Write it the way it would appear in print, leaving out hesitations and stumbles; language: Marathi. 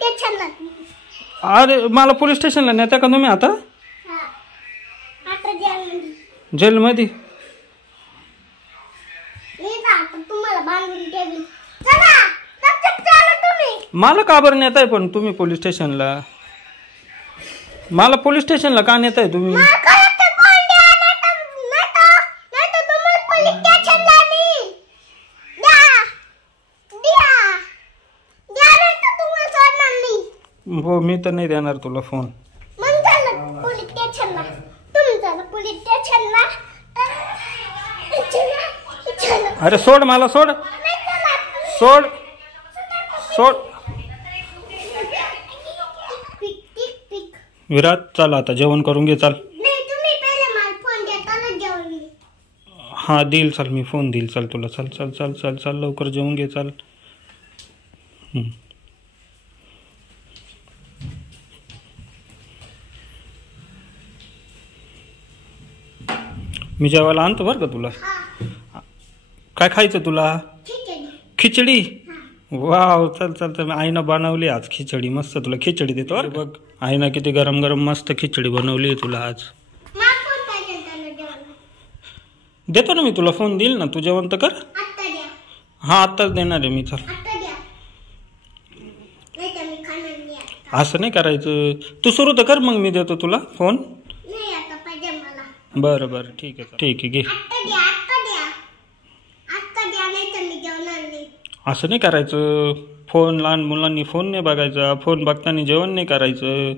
स्टेशनला. अरे मला पोलीस स्टेशनला नेता का तुम्ही आता? आता जेलमध्ये तुम्हाला बांधून ठेवी. चला तुम्ही. मला का बरं नेताय पण तुम्ही पोलीस स्टेशनला? मला पोलीस स्टेशनला का नेताय तुम्ही? हो मी तर नाही देणार तुला फोन. अरे सोड मला, सोड सोड सोड. विराट चल आता जेवण करून घे. चाल. हा देईल, चल मी फोन देईल. चल तुला. चल चल चल चल चल लवकर जेवून घे. चल. मी जेवायला आणतो बरं का तुला. काय खायचं तुला? खिचडी. वाव चल चल चल. आईनं बनवली आज खिचडी मस्त. तुला खिचडी देतो बरं. बघ आईनं किती गरम गरम मस्त खिचडी बनवली तुला आज. देतो ना मी तुला फोन देईल ना. तू जेवण तर कर. हा आत्ताच देणार आहे मी. चल. असं नाही करायचं. तू सुरू तर कर मग मी देतो तुला फोन. बरं बरं ठीक आहे. ठीक आहे घे. असं नाही करायचं. फोन लहान मुलांनी फोन नाही बघायचा. फोन बघताना जेवण नाही करायचं.